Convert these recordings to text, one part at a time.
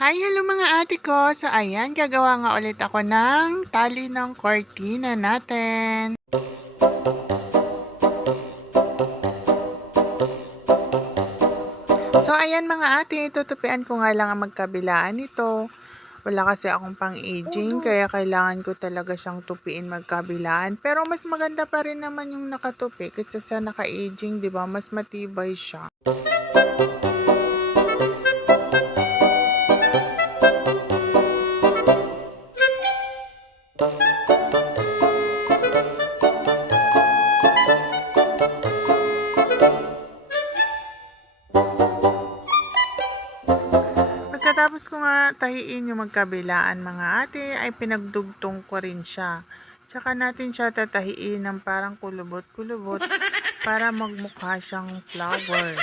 Hi, hello mga ate ko. So ayan, gagawa nga ulit ako ng tali ng cortina natin. So ayan mga ate, tutupian ko nga lang ang magkabilaan nito. Wala kasi akong pang-aging, kaya kailangan ko talaga siyang tupiin magkabilaan. Pero mas maganda pa rin naman yung nakatupi kaysa sa naka-aging, di ba? Mas matibay siya. Pagkatapos ko nga tahiin yung magkabilaan mga ate, ay pinagdugtong ko rin siya. Tsaka natin siya tatahiin ng parang kulubot-kulubot para magmukha siyang flower.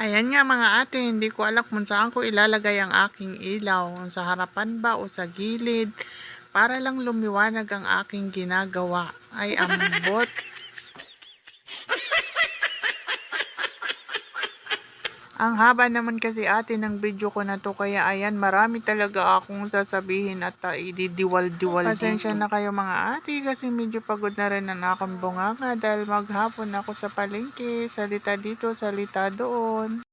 Ayan nga mga ate, hindi ko alam kung saan ko ilalagay ang aking ilaw. Sa harapan ba o sa gilid? Para lang lumiwanag ang aking ginagawa. Ay ambot. Ang haba naman kasi ate ng video ko na to, kaya ayan, marami talaga akong sasabihin at ididiwal-diwal. Pasensya na kayo mga ate kasi medyo pagod na rin ang akong bunganga dahil maghapon ako sa palengke, salita dito, salita doon.